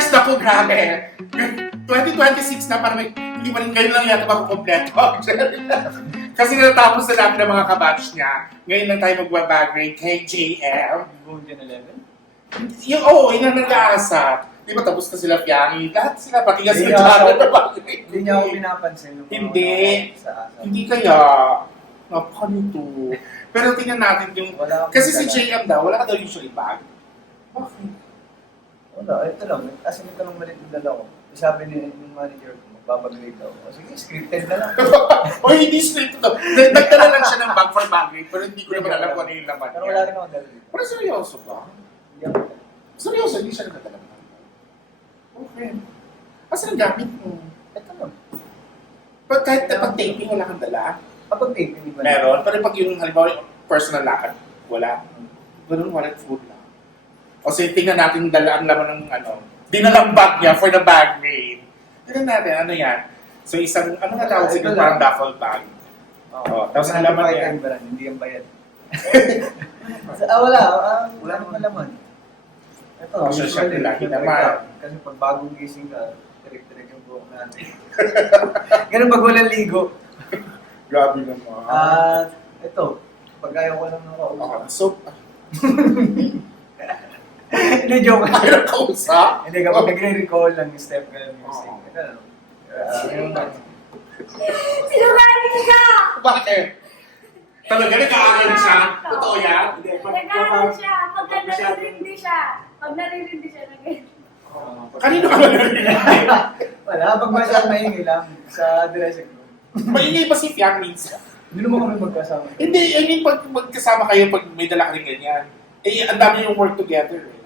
years na po, grabe. 2026 na, parang hindi pa rin ngayon lang yata makukompleto. Kasi natapos na namin ang mga kabatch niya. Ngayon lang tayo magbabag grade kay JM. Golden 11? Oo, yun ang nag-aasap. Di ba tapos na sila Piangi? Lahat sila, pati nga sila Jaga. Hindi niya ako pinapansin. Hindi. Hindi kaya. Napanito. Pero tingnan natin yung... Kasi si JM daw, wala ka daw usually bag. Okay. Wala, ito lang. As in, ito lang malit na dala ko. Sabi ni yung manager ko, magbabagrade daw. O sige, scripted na lang. O hindi scripted daw. Nagdala lang siya ng bag for bag grade, pero hindi ko naman alam kung ano yung laman Pero wala rin ako dala dito. Pero seryoso ba? Hindi ako. Seryoso, hindi siya nagdala ng bag. Okay. Asa ang gamit mo? Ito lang. Pag kahit pag taping, wala kang dala? Kapag tape, hindi ba? Meron. Pero pag yung halimbawa yung personal lakad, wala. Ganun, walang food lang. Kasi tingnan natin dala ang laman ng dinalang bag niya for the bag grade. Tingnan natin, ano yan? So isang, ano nga tawag siguro parang duffel bag. Oo. Tapos ang laman niya. Hindi yung bayad. Wala. Wala naman laman. Ito, Syempre, lagi naman. Kasi pag bagong gising ka, tirik-tirik yung buhok natin. Ganun pag walang ligo. Grabe naman. Ito, pag ayaw ko lang ng kausap. So, Hindi, joke. ayaw kausap? Hindi, kapag nagre-recall ng step ka ng music. Oo. Ito, Sinungaling ka! Bakit? Talaga nag-aaral siya? Totoo yan? Nag-aaral siya. Pag naririndi siya. Pag naririndi siya, Kanino ka ba narinig? Wala, pag masyadong maingay lang sa dressing room. Maingay ba si Fiang minsan? Hindi naman kami magkasama. Hindi, I mean, pag magkasama kayo, pag may dala ka rin ganyan. Eh, ang dami yung work together eh.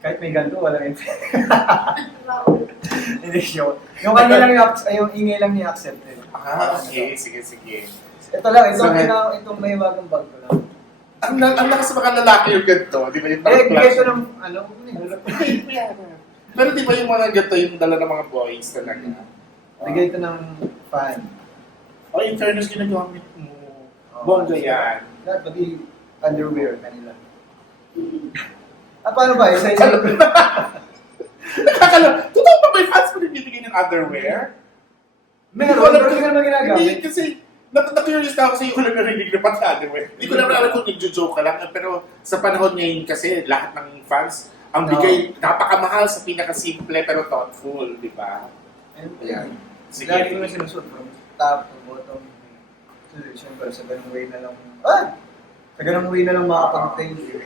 Kahit may ganito, wala rin. Hindi, sure. Yung kanya lang yung ingay lang niya accepted. Sige, sige. Ito lang, So, itong may wagang bag ko lang. Ang lakas sa mga lalaki yung ganito, di ba yung parang Bigay ko ng, Pero di ba yung mga ganito yung dala ng mga boys talaga? bigay ko ng fan. O, in fairness, ginagamit mo. Bongga yan. Lahat, pati underwear kanila. Paano ba? Isa-isa. Nakakala, totoo ba may fans mo nagbibigay ng underwear? Meron, Hindi ko alam pero hindi ko naman ginagamit. Hindi, kasi na-curious na ako sa iyo ko lang narinig na pati underwear. Hindi ko naman alam kung nagjo-joke ka lang, pero sa panahon ngayon kasi lahat ng fans, ang bigay, napakamahal sa pinakasimple pero thoughtful, di ba? Ayan. Sige. Lagi ko na sinusuot from top to bottom. So, siyempre, sa ganung way na lang. Sa ganung way na lang makapag-thank you.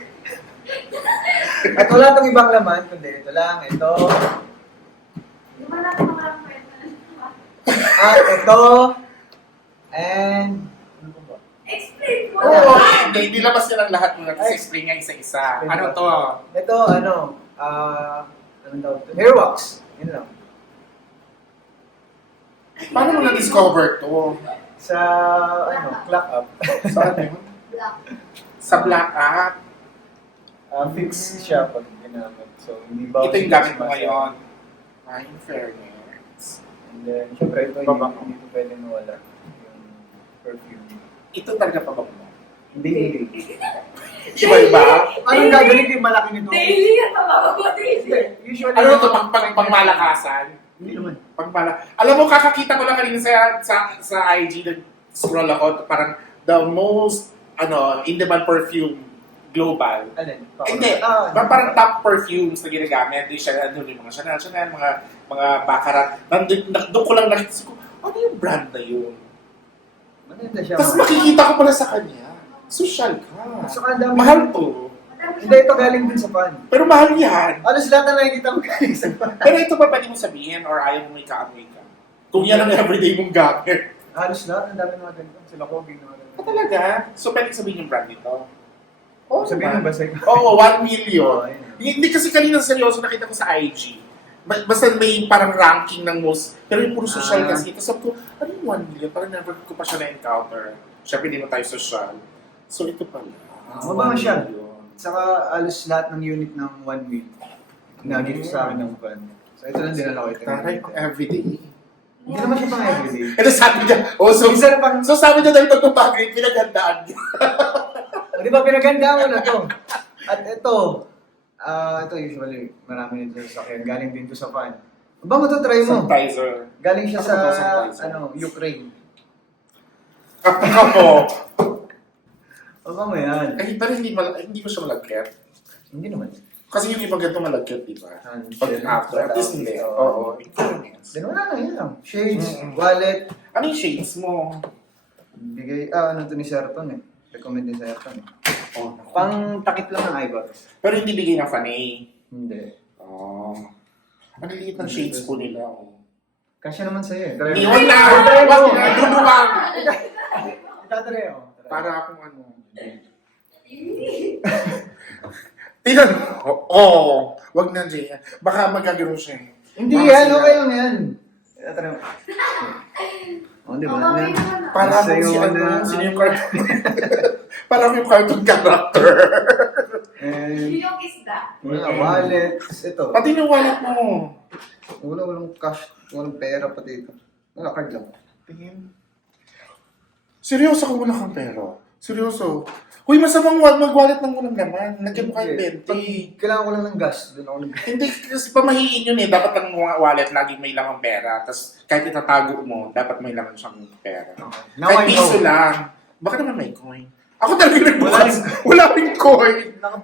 At wala itong ibang laman, kundi ito lang, ito. Di ba natin mga kwenta? At ito. And, ano pa ba? Explain mo Oo, naman! hindi labas yan ang lahat mo na kasi explain nga isa-isa. Ano to? Ito, anong tawag ito? Hair wax. Yun lang. Paano mo na-discover to? Sa, clock up. Sa ano? Black. Sa Black App. Fix siya pag ginamit. So, hindi ba... Ito yung gamit mo ngayon. Ay, in fairness. And then, syempre, ito Babang. hindi ito pwede mawala. Yung perfume. Ito talaga pa ba mo? Hindi. Iba-iba? Anong gagawin yung malaki nito? Daily yan, mamamatay. Usually, Ano to? Pangmalakasan? Hindi naman. Alam mo, kakakita ko lang kanina sa IG, nag-scroll ako, parang the most, in-demand perfume global. Alin? Hindi, parang top perfumes na ginagamit. Di siya, yung mga Chanel, mga Baccarat. Doon ko lang nakita ko, ano yung brand na yun? Maganda siya. Tapos makikita ko pala sa kanya, social ka. So, ang dami. Mahal to. Hindi, ito galing din sa pan. Pero mahal yan. Alos lahat na nakikita mo galing sa pan. Pero ito pa pwede mo sabihin or ayaw mo may kaamoy ka. Kung yan ang everyday mong gamit. Halos lahat, ang dami mga ganito. Sila ko, ginawa Ah, talaga? So pwede sabihin yung brand nito? Oo, Sabihin mo ba sa Oo, 1 million. Oo, ayun. Hindi kasi kanina seryoso nakita ko sa IG. Basta may parang ranking ng most, pero yung puro social kasi. Tapos sabi ko, ano yung 1 million? Parang never ko pa siya na-encounter. Siyempre, hindi mo tayo social. So ito pala. Mabango 1 siya. million. Saka alos lahat ng unit ng 1 mil. Nagito sa akin ng pan. So ito lang dinala ko ito. Taray ko everyday. Hindi naman siya pang everyday. Ito sabi niya, Minsan pang... so sabi niya dahil pagpapagay, pinagandaan niya. Di ba pinaganda mo na to? At ito, Ito usually, marami nito sa akin. Galing din to sa fan. Bango to, try mo. Sanitizer. Galing siya Ano sa, to, sanitizer? Ukraine. Ako. Bango yan. Pero hindi ko siya malagkit. Hindi naman. Kasi yung ibang ganito malagkit, di ba? Pag Shell. after, at least hindi. Oo. Oo. Fairness. Then wala na, yun lang. Shades, Mm-mm. wallet. Ano yung shades mo? Bigay, ano to ni Serton eh. Recommend ni Serton eh. Oh, Pang takip lang ng eyebags. pero hindi bigay ng fanay. Hindi. Oh. Ang liit ng shades po nila. Oh. Kasya naman sa'yo eh. Iwan na! Wag na! Duduwag! Itatry ako. Para akong ano. Tingnan mo. Oo. Wag na, Jay. Baka magagano siya. Hindi Baka yan, sila- okay lang yan. Itatry mo. Oh, di ba? Okay naman. Para akong Sa'yo si ano, na. sino yung cartoon. Para akong yung cartoon character. And, Yun yung isda. wala, wallet. Ito. Pati yung wallet mo. Walang cash. Walang pera pati ito. Wala, card lang. Tingin. Seryoso kung wala kang pera. Seryoso. Huy, masamang mag-wallet ng walang laman. Nagyan mo kahit 20. Kailangan ko lang ng gas. Doon ako nag Hindi, kasi pamahiin yun eh. Dapat ang mga wallet laging may lamang pera. Tapos kahit itatago mo, dapat may laman siyang pera. Now Kahit I piso know. lang. Baka naman may coin. Ako talaga nagbukas. Wala ring coin.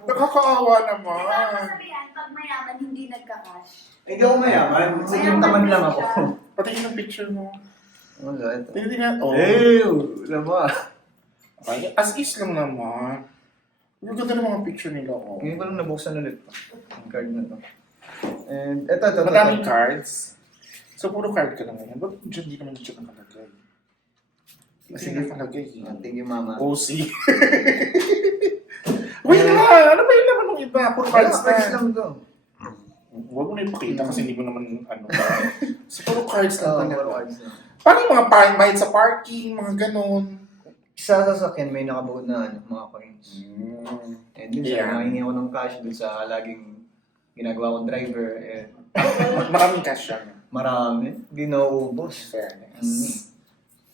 Nakakaawa naman. Ikaw sabihan, pag mayaman, hindi nagka-cash. Hindi ako mayaman. Sige, tamad lang ako. Pati yung picture mo. Wala, ito. Hindi nga. Oh. Wala mo ah. Okay. As is lang naman. Ang ganda ng mga picture nila. Oh. Ngayon ko lang nabuksan ulit to. Ang card na to. And ito. Madaming cards. So, puro card ka lang ngayon. Ba't dyan di naman dyan nakalagay? Sige, nakalagay. Thank you, mama. OC. Wait na! Ano ba yung laman ng iba? Puro cards Cards na. lang to. Huwag mo na ipakita kasi hindi mo naman ano. So, puro cards lang Oo, talaga. cards lang. Paano yung mga bayad sa parking, mga ganon? Sa sasakyan may nakabuod na mga coins. And dun Yeah. sa nakahingi ako ng cash dun sa laging ginagawa kong driver. And Maraming cash yan. marami. Hindi nauubos. Fairness.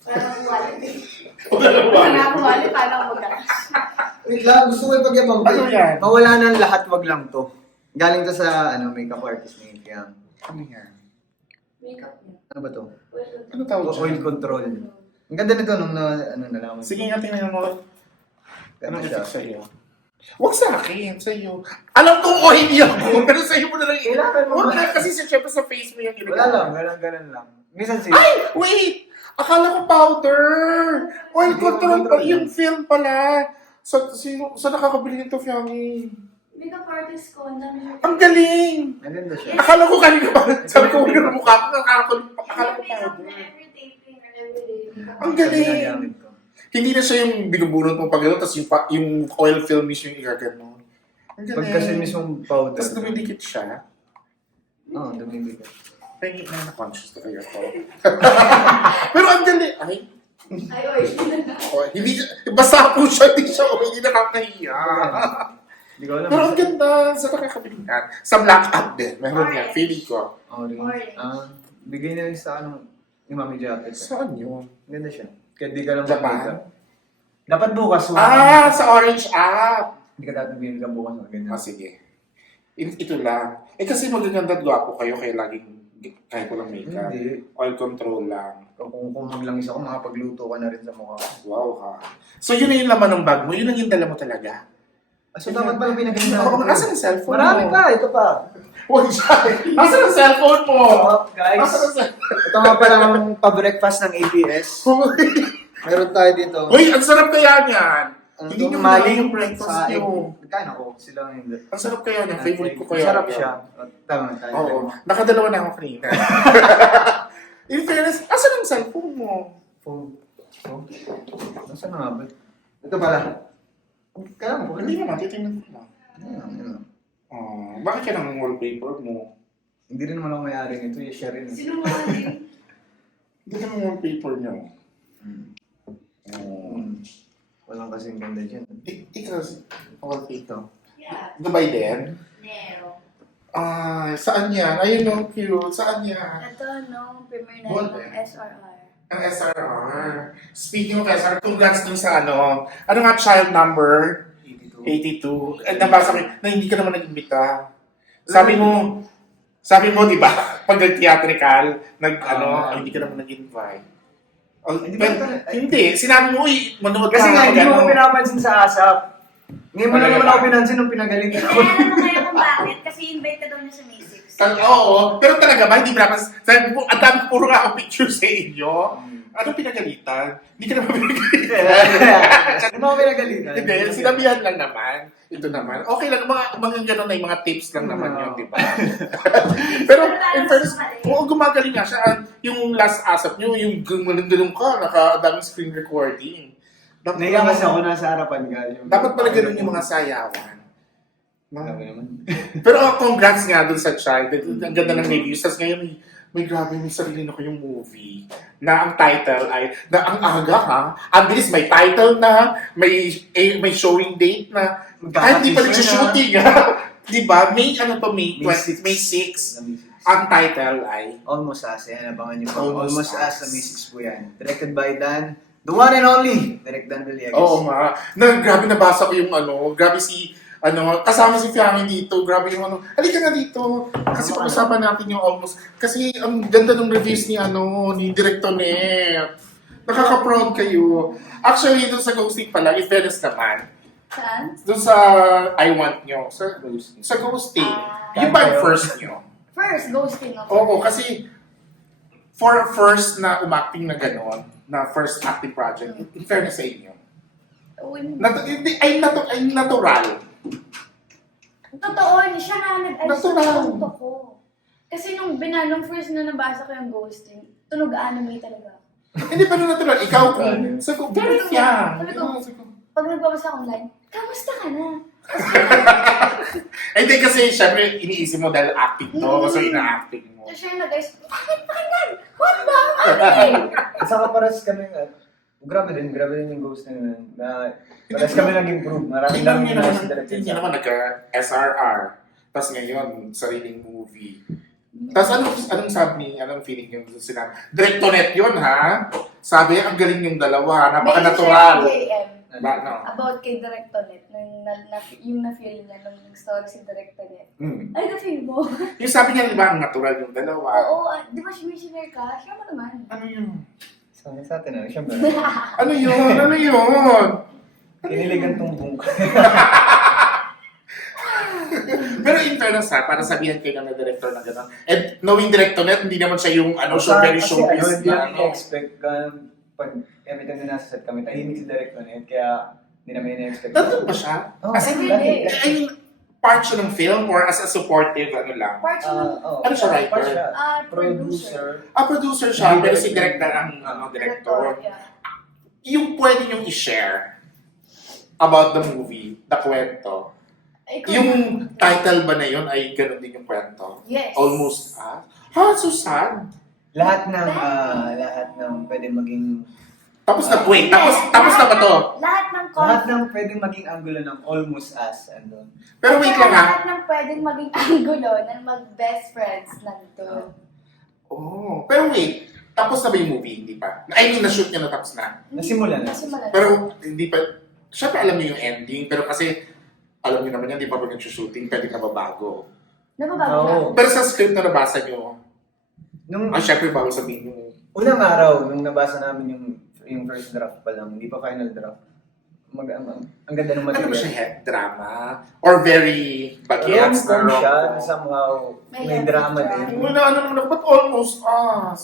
Parang wallet eh. Wala Parang ako wallet, paano ako mag-cash? Wait lang, gusto ko ipagyabang. Ano yan? Mawala ng lahat, wag lang to. Galing to sa makeup artist ni Yang. Ano yan? Makeup niya. Ano ba to? Ano tawag Oil dyan? control. Ang ganda nito nung nalaman. Sige nga, tingnan mo. Ganda Anong siya. effect sa'yo? Huwag sa akin, sa'yo. Alam kong oil ako, pero sa'yo mo na lang. Kailangan mo Huwag ba? na, kasi syempre sa face mo yung Wala lang, ganun lang. Minsan si... Ay! Wait! Akala ko powder! Oil control pala, yung film pala. Sa nakakabili nito, Fiami? Makeup artist ko, ang dami siya. Ang galing! Ang ganda siya. Akala ko kanina pa. Sabi ko, yung mukha ko, akala ko Makeup powder. na every taping or every day. Ang galing! Ginagamit ko. Hindi na siya yung binubunot mong pagano, tapos yung oil film mismo yung igagano. Ang galing. Pag kasi mismong powder. Tapos dumidikit siya. Oo, dumidikit. Pengi na na-conscious to kayo ko. Pero ang galing. Ay, Ay, oy. oh, hindi, basta po siya, hindi siya, oh, hindi nakakahiya. Hindi ko alam. Pero ang ganda, sa nakakabilihan. Sa black up din, meron yan, feeling ko. Orange. Bigay na rin sa ni Mami Jacket. Saan yun? Ang ganda siya. Kaya di ka lang Japan? makita. Dapat bukas. Sa orange app. Hindi ka dapat bigyan ka bukas. Ang ganda. Sige. Ito lang. Kasi magaganda at gwapo kayo, kaya laging kahit walang makeup. Hindi. Oil control lang. Kung maglangis ako, makapagluto ka na rin sa mukha. Wow ha. So yun na yung laman ng bag mo, yun ang yung dala mo talaga. So dapat pala pinaganda. Oo, asan ang cellphone Marami mo? pa, ito pa. Huwag siya. Asan ang cellphone mo? Guys, Asan ang cellphone? ito nga pala ang pa-breakfast ng ABS. Meron tayo dito. Uy, ang sarap kaya niyan. Ang Hindi nyo maling maling yung breakfast saing. nyo. Kain ako, sila ang hindi. Ang sarap kaya niya. Favorite ko kaya. Sarap siya. Tama tayo. Oo. Nakadalawa na ako kanina. In fairness, asan ang cellphone mo? Phone. So, nasaan na nga ba? Ito pala. Kaya mo. Hindi naman, titingnan ko lang. Ayan. Bakit yan ang wallpaper mo? Hindi rin naman ako may-ari nito. I-share rin. Sino mga din? Hindi ka ng wallpaper niyo. Walang kasing ganda dyan. Ikaw, wallpaper. Yeah. Dubai din? Nero. Saan yan? Ayun no, cute. Saan yan? Ito, no, premiere na Ball ng pen. SRR. Ang SRR. Speaking of SRR, congrats dun sa ano nga child number? 82. Nabasa ko na hindi ka naman nag-imbita. Sabi mo, di ba, pag nag-theatrical, hindi ka naman nag-invite. Oh, Hindi pero, ba talaga- hindi, sinabi mo, manood Kasi nga, hindi mo ano. ko pinapansin sa ASAP. Ngayon mo lang naman ako pinansin nung pinagalitan Hindi, ako. alam mo kaya kung bakit? Kasi invite ka daw niya sa May 6. Oo, pero talaga ba, hindi pinapas. Sabi mo, ang dami puro nga ako picture sa inyo. Ano pinagalitan? Hindi ka naman pinagalitan. Hindi mo ako pinagalitan. Hindi, sinabihan lang naman. Ito naman. Okay lang, mga gano'n na yung mga tips lang naman yun, di ba? Pero, in fairness, oo, gumagaling nga siya. Yung last asap nyo, yung ganun ka, naka-daming screen recording. Naiya kasi ako nasa harapan ka. Dapat pala ganun yung mga sayawan. Grabe naman. Pero congrats nga dun sa child. Ang ganda ng reviews. Tapos ngayon, may grabe, may sarili na ko yung movie na ang title ay, na ang aga ha, ang bilis, may title na, may showing date na, kahit hindi pa nag-shooting ha. Diba? May 20, May 6. Ang title ay, Almost Us. Yan, abangan nyo pa. Almost Almost Us. Us sa May 6 po yan. Directed by Dan. The one and only. Direct Dan Villegas. oo nga, grabe nabasa ko yung grabe kasama si Fiammy dito, grabe yung halika nga dito, kasi pag-usapan natin yung almost, kasi ang ganda ng reviews ni ni Director Net. Nakaka-proud kayo. Actually, doon sa ghosting pala, in fairness naman, Saan? doon sa I Want Nyo, sa ghosting, yung ba yung first nyo? First, ghosting ako. Oo, kasi for first na umacting na gano'n, na first acting project, in fairness sa inyo, ay natural. Totoo, siya nga nag-ayos sa Natural. punto ko. Kasi nung first na nabasa ko yung ghosting, tunog anime talaga. Hindi pa na natural. Ikaw kung sa Sabi ko, yan. sabi ko, pag nagbabasa akong line, kamusta ka na? Hindi kasi, syempre, iniisip mo dahil acting to. So, ina-acting mo. So siya yung nag-ayos, bakit pakinggan? What ba ang anime? Saka paras kami, grabe din yung ghost na yun. Paras kami nag-improve. Maraming Tingnan lang nyo yung naman, nasa directed tingnan naman, nagka-SRR. Tapos ngayon, sariling movie. Tapos anong sabi, anong feeling yung sinabi? Directonet yun, ha? Sabi, ang galing yung dalawa. Napaka-natural. May JM Ba, no? about kay Directonet, yung na-feel niya nung story si Directonet. Ay, na-feel mo? Yung sabi niya, di ba, ang natural yung dalawa. Oo, di ba shimmer ka? Siya mo naman. Ano yun? Sa atin siyempre. Ano yun? Ano yun? Kiniligan tong bungka. Pero in fairness ha, para sabihan kayo ng director na gano'n. And knowing director net, hindi naman siya yung very showbiz Hindi na namin expect pag every time na nasa set kami, tahimik si director na yun, kaya hindi namin na-expect. nandun ba siya? Oh, As in, hindi. I mean, part siya ng film or as a supportive, lang? Part siya ng Ano siya, writer? Part siya. producer. Producer siya, pero si director ang director. Yeah. Yung pwede niyong i-share about the movie, the kwento. Yung title ba na yun ay gano'n din yung kwento? Yes. Almost so sad. Lahat ng pwedeng maging Tapos na, wait, tapos na ba to? Lahat ng lahat ng pwedeng maging angulo ng Almost Us andun. Pero wait lang ha. Lahat ng pwedeng maging angulo ng mag-best friends nandun. Oh, pero wait, tapos na ba yung movie? Hindi pa. I mean, na-shoot niya na tapos na. Nasimula na. Nasimula na. Pero hindi pa, syempre alam niyo yung ending, pero kasi alam niyo naman yan, di pa pag nag-shooting, pwede ka mabago. Nababago Oo. na. Pero sa script na nabasa niyo, Nung syempre bago sabihin niyo, unang araw, nung nabasa namin yung first draft pa lang, hindi pa final draft. Ang ganda ng ano ba material. siya, drama? Or very bagets na Rom-com siya, rom-com? somehow May may love drama story. din. Wala, ano naman ako, ba't almost us?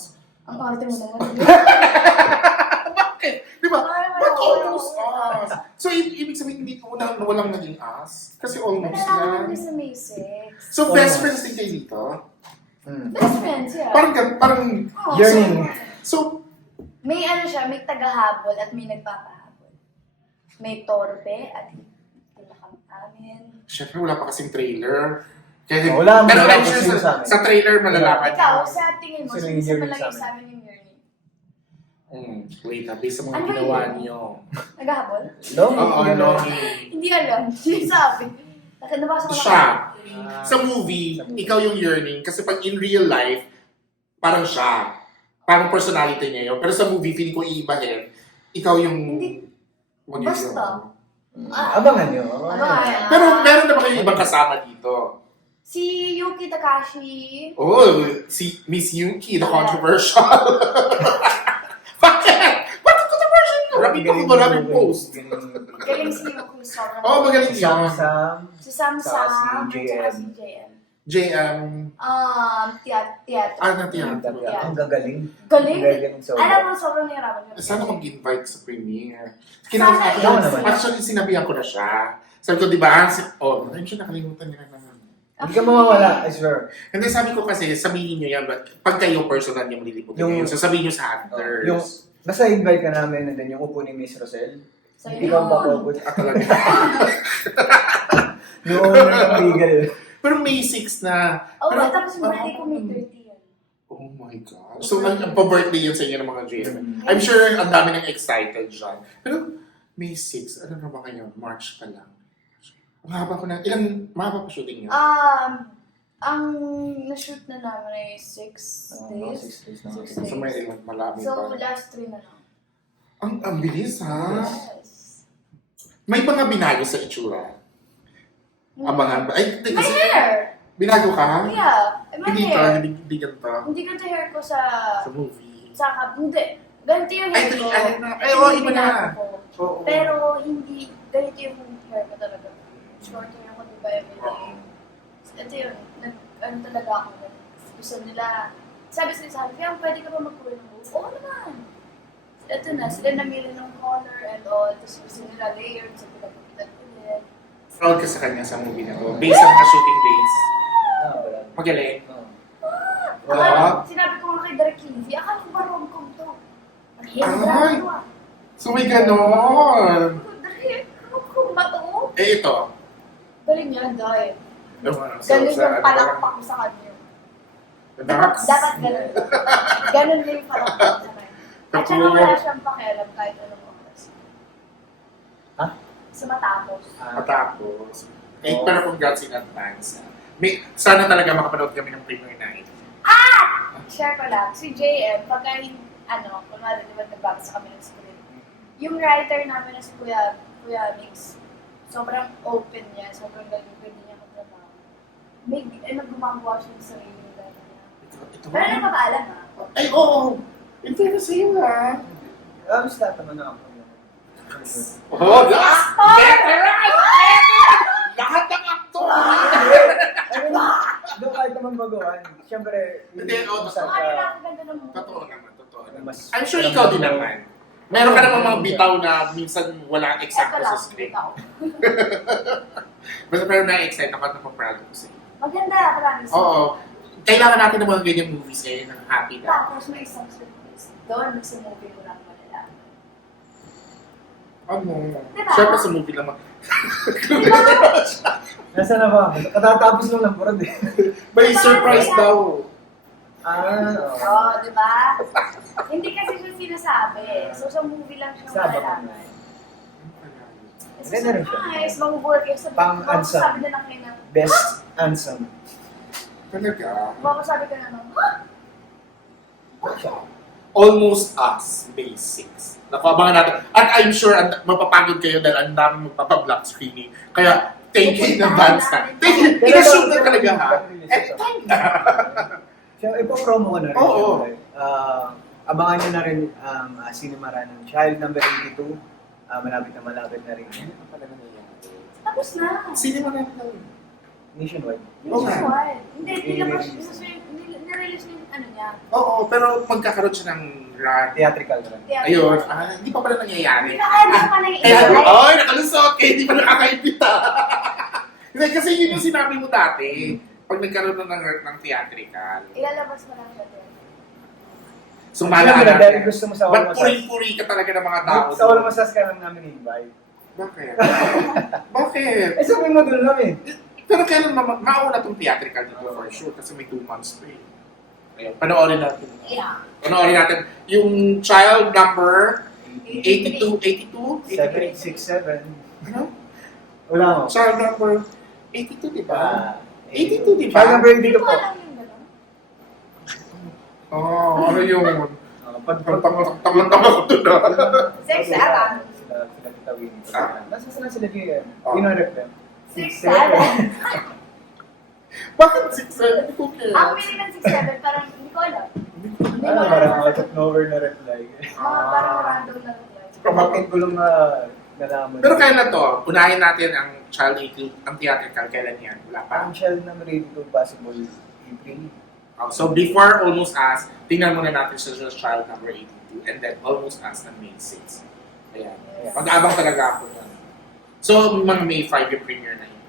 Ang arte mo naman. Bakit? Di ba? Ba't almost us? So, ibig sabihin, hindi ko walang naging us? Kasi almost Nalalaman na. ko sa May 6. So, best Almost. friends din kayo dito? Best friends, yeah. Parang, Oo. Yearning. so, May siya, may tagahabol at may nagpapahabol. May torpe at tulakang amin. syempre wala pa kasing trailer. Kaya, Wala, pero wala I'm pa sure sino sa sa, amin. sa trailer malalaman. Ikaw, sa tingin mo, Sino sino yung sa yearning palagay sa amin? sa amin yung yearning? Wait, based sa mga Ano ginawa yun? niyo. Naghahabol? Long? Oo, Hindi alam. Sinasabi. Nabasa ko Siya. lang. Sa movie, ikaw yung yearning. Kasi pag in real life, parang siya. Parang personality niya yun. Pero sa movie, feeling ko iibahin. Ikaw yung... Hindi. What do you Basta. feel? Abangan nyo. Abangan. Pero meron na ba kayo ibang kasama dito? Si Yuki Takashi. Oh, si Miss Yuki, the controversial. Bakit? Bakit controversial ka? Maraming post. Galing si Yuki. Sobrang Oh, magaling Si yun. Sam. Si Sam Saka si Sam. JM. Saka si JM. JM. Teatro. Ah, natiyang. Ang gagaling. Galing. Ang gagaling so. Alam mo, sobrang nahirapan niya. Sana mag-invite sa premiere. Sana yun. Naman. Actually, sinabihan ko na siya. Sabi ko, di ba? Ayun siya, nakalimutan niya na naman. Hindi ka mawawala, I swear. Hindi, sabi ko kasi, sabihin niyo yan, pag kayo personal niyo malilimutan Yung- yun, sasabihin niyo sa hunters. Yung, nasa invite ka namin and then yung upo ni Miss Rosel. So, Hindi yun. ka mapapabot. Ah, talaga. Noong ng legal. Pero May 6 na. Oh, Pero, tapos yung birthday ko May 30 yan. Oh my God. So, ang pa-birthday yun sa inyo ng mga GM. I'm sure ang dami nang excited dyan. Pero, May 6, ano na ba ngayon? March pa lang. Ang haba ko na, mahaba pa shooting yun? Ang na-shoot na namin ay 6 days. 6 days na. 6 So, may days. malami So, pa. last 3 na lang. Ang bilis, ha? Yes. May mga binago sa itsura. Abangan ba? Ay, My kasi, hair! binago ka? Yeah, my Hindi ka, hair. hindi ganito. Hindi ko yung hair ko sa... Sa movie. Hindi. Ganito yung hair ko. Oo, iba na. Binago ko. Oo. Pero hindi, ganito yung hair ko talaga. Short hair ko, diba yung may ito yun, ano talaga ako. Gusto nila, sabi sila, kaya pwede ka ba mag-color ng buhok? Oo naman. Ito na, sila namili ng color and all. Tapos gusto nila layered, so pinag-pitan ko din. Proud ka sa kanya sa movie na to. Based sa mga shooting days. Wala. Magaling. Akala, sinabi ko nga kay Derek Kinsey, akala ko ba rom-com to? Ang Ay! hira to ah. So may ganon. Derek, rom-com ba to? Eh ito. Galing yan, dahil. Ganon Galing yung palakpak ko sa kanya. Dapat ganun. Ganun din yung palakpak sa kanya. At saka wala siyang pakialam kahit anong oras. Ha? Sa matapos. Matapos. Eh, pero congrats in advance. Sana talaga makapanood kami ng premiere night. Share ko lang, si JM, pagka kunwari, di ba nagbabasa kami ng script, yung writer namin na si Kuya Mix, sobrang open niya, sobrang galing, pwede niya katrabaho. May, gumagawa siya ng sarili niya. Ito Pero nagpapaalam ha. Ay, oo. In fairness sa'yo, ha? Alam lahat naman na ako. Oh, yes! Veteran! Lahat ng aktor! Doon kahit naman baguhan. Siyempre, Hindi, oo, minsan Ang ano lang, ang ganda ng movie. Totoo naman, totoo naman. Mas- I'm sure ikaw din naman. Meron ka naman mga bitaw na minsan walang Ito exact lang, sa script. ikaw. Basta pero na-excite ako at napaproud ko sa'yo. Maganda, promise. Oo. Kailangan natin ng mga ganyang movies ngayon ng happy na. Tapos may isang surprise. Doon, sa movie ko lang malalaman. Ano? Diba? Siyempre sa movie naman. Nasaan na ba? Katatapos lang ng parod eh. May surprise daw. Oo, di ba? Hindi kasi siya sinasabi. So, sa movie lang siya Sabi ko. malalaman. It's Ganda rin siya. nice, mag-work kayo sa Pang-answer. sabi na lang kayo na, Best answer. Talaga. sabi ka na nung, ha? Almost Us, Basics. Naku, abangan natin. At I'm sure mapapagod kayo dahil ang daming magpapa-block screening. Kaya, thank you in advance na. Thank you. Ina-shoot na talaga ha. So, ipo-promo ko na rin. Oo. Siyempre. Abangan nyo na rin Cinemarama ng Child number 82. Malapit na rin. Ano talaga nangyayari? Tapos na. Cinema na lang. Nationwide. Oo nga. Nationwide. Hindi, nilabas nirelease niya yung ano niya. Oo, pero magkakaroon siya ng run. Theatrical na rin. Ayun, hindi pa pala nangyayari. Hindi ka kaya pa na Kaya, i-invite. ay, nakalusok eh, hindi pa nakakaipita. Hindi, kasi yun yung sinabi mo dati, pag nagkaroon ng theatrical. Ilalabas mo lang siya. Sumala Siyempre, ka dahil natin. gusto mo sa Ba't All Masas. puri-puri ka talaga ng mga tao? Sa All Masas ka lang namin invite. Bakit? Bakit? Eh, sabi mo doon lang eh. Pero kailan mauna itong theatrical dito for sure kasi may 2 months pa eh. Ayun, panoorin natin. Yeah. Panoorin natin yung child number 82, 82? 767. Ano? Wala mo. Child number 82, di ba? 82, di ba? Child number Hindi 82 ko po. alam yung gano'n. Oh, ano yung... Pag Tama ko doon ah. 6, 7. sila Tita Winnie. Ah. Nasa sila sila Gian? Oh. Pinorep them. 6'7". Bakit 6'7"? Hindi ko care. Ang meaning ng 6'7", parang hindi ko alam. Ano, parang out of nowhere na reply. Parang random na reply. Pamakin ko lang na nalaman. Pero kailan to? Unahin natin ang child April, ang theatrical. Kailan yan? Wala pa. Ang shell na ready to possible April. So before Almost Us, tingnan muna natin siya sa child number 82 and then Almost Us ng May 6. Ayan. Yeah. Mag-aabang talaga ako nun. So, mga May 5 yung premiere na yun.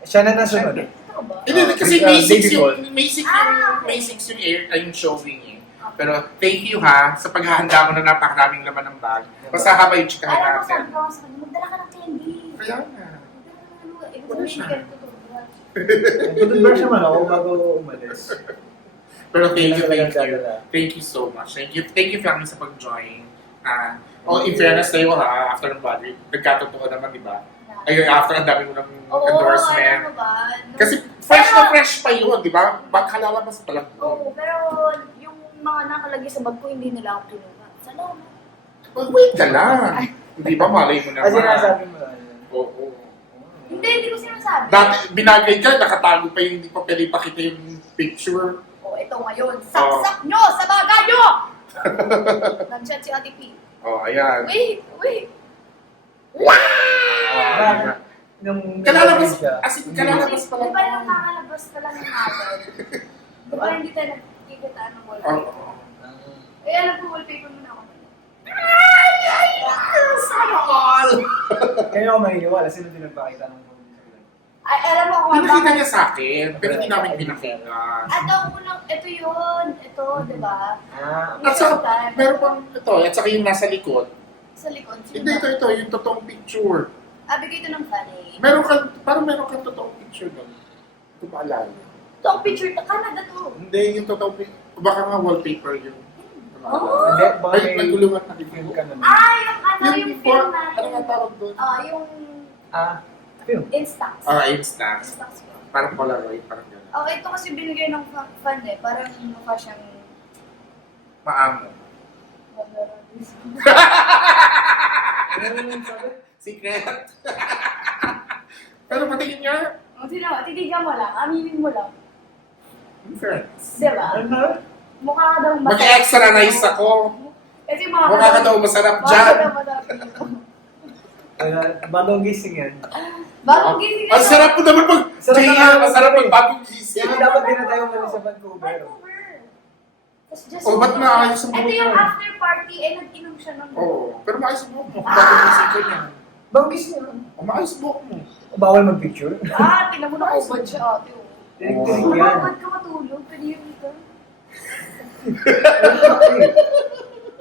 Siya na nasunod. Ito ba? Hindi, kasi May 6 Baby yung, Boy. May 6 yung, May 6 yung air, ay yung showing eh. Pero thank you ha, sa paghahanda mo na napakaraming laman ng bag. Basta habang yung chikahan Alam mo, natin. sabi ko sa kanya, magdala ka ng candy. Kaya nga. Magdala ka ng ano, Wala ibig siya. sabihin ka tutulungan. Tutulbar naman ako bago umalis. Pero thank you, thank you. Dadala. Thank you so much. Thank you family sa pag-join. In fairness sa'yo ha, after ng body, nagkatotoo naman, di ba? Ay, after ang dami mo ng Oo, endorsement. alam mo ba? Kasi fresh na fresh pa yun, di ba? Kalalabas pa lang. Oo, pero yung mga nakalagay sa bag ko, hindi nila ako tulungan. Salamat. Wait ka lang. Di ba malay mo naman? Kasi nasabi mo lang. Oo. Hindi ko sinasabi. Dati, binagay ka, nakatago pa yung hindi pa pwede ipakita yung picture. Oh, ito ngayon. Saksak nyo sa bagay nyo! Nag-chat si Ate P. Oh, ayan. Wait. Kalalabas, siya. as in, kalalabas pa lang. Di ba nung kakalabas pa lang ng natin? Di ba hindi tayo nagkikita ng wallpaper? Oo. Eh, alam ko, wallpaper mo na ako. Sana all! Kaya ako maniniwala, sino din nagpakita ng phone sa ilan? Ay, alam mo kung Pinakita bakit. niya sa akin, pero hindi namin pinakita. At ang unang, ito yun. Ito, di ba? At saka, meron pang ito, at saka yung nasa likod. Sa likod. sino Hindi, ba? ito, yung totoong picture. Bigay ito ng funny. Parang meron kang totoong picture doon. Ito ba alala? Ito ang picture, Canada to. Hindi, yung totoong picture. Baka nga wallpaper yun. Oh! Hindi, baka Ay, may nagulungan na film ka naman. Yung film natin. Ano nga tawag doon? Yung Film. Instax. Instax. Instax ko. Parang Polaroid, parang gano'n. Ito kasi binigay ng fan eh. Parang mukha siyang... Maamo. Ano yung sabi? Secret. Pero patingin niya, Titigan mo lang. Aminin mo lang. in fairness. Diba? Ano? Mukha ka daw masarap. Mag-extra nice ako. Kasi Mukha ka daw masarap Mukha ka dyan. daw masarap dito. Bagong gising yan. Bagong gising Ang sarap po naman pag Sarap Jaya, naman. masarap pag bagong gising. Kaya dapat din na tayo umalis sa Vancouver. Vancouver. Tapos just... Oh, ba't maayos ang Ito buhok yung mo? after party, nag-inom siya ng... Oo, pero maayos ang buhok mo. Kung bagong gising ka niya. Bagong gising yan. Oh, maayos ang buhok mo. Bawal mag-picture. Tingnan mo na ubad siya ate. Tinig-tinig Kung yan. ba't ka matulog, pwede yung ito.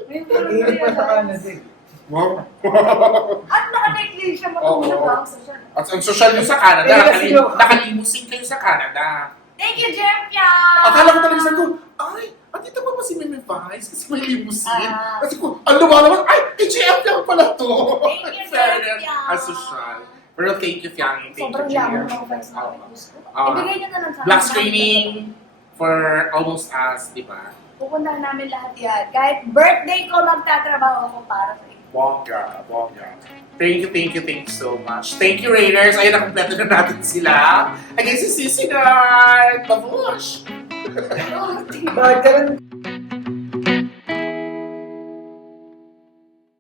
May Ingat pa sa Canada eh. Wow. At naka-necklace siya matulog Oo. ang social. At ang social nyo sa Canada, Eh, kasi yung- nakalimusin kayo sa Canada. Thank you, Jempia! Akala ko talaga sabi ko, ay, andito ba si Mimi Vice? Kasi may limousine. Ah. Kasi ko, ang lumalabas, ay, HF lang pala to. Thank you, Fairness, Jempia! ang social. Pero thank you, Fiangi. Thank Sobrang you, yaman Gia. ng friends namin. Gusto ko. Ah. Ibigay niyo na lang sa amin. Black screening for Almost Us, di ba? Pupuntahan namin lahat yan. Kahit birthday ko, magtatrabaho ako para sa inyo. Bongga, bongga. Thank you so much. Thank you, Raiders. Ayun, nakompleto na natin sila. Again, si Sissy Nard. Babush! Bakit ka rin